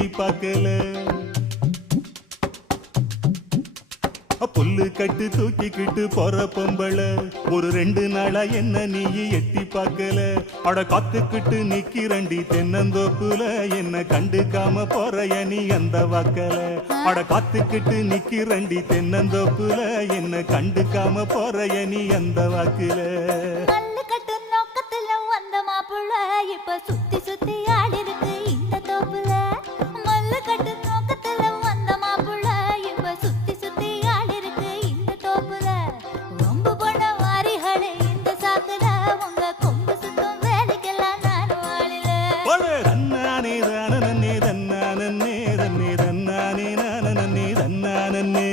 பார்க்கல. புல்லு கட்டு தூக்கிக்கிட்டு போற பொம்பள. ஒரு ரெண்டு நாளா என்ன நீ எட்டி பார்க்கல. அட காத்துக்கிட்டு நிக்கிறண்டி தென்னந்தோப்புல. என்ன கண்டுக்காம போறைய நீ அந்த வாக்கல. அட காத்துக்கிட்டு நிக்கிறண்டி தென்னந்தோப்புல. என்ன கண்டுக்காம போறைய நீ அந்த வாக்குல. கட்டு நோக்கத்துல வந்த மாப்புள்ள. இப்ப சுத்தி சுத்தியா തന്നാനന്നേ തന്നാനന്നേ.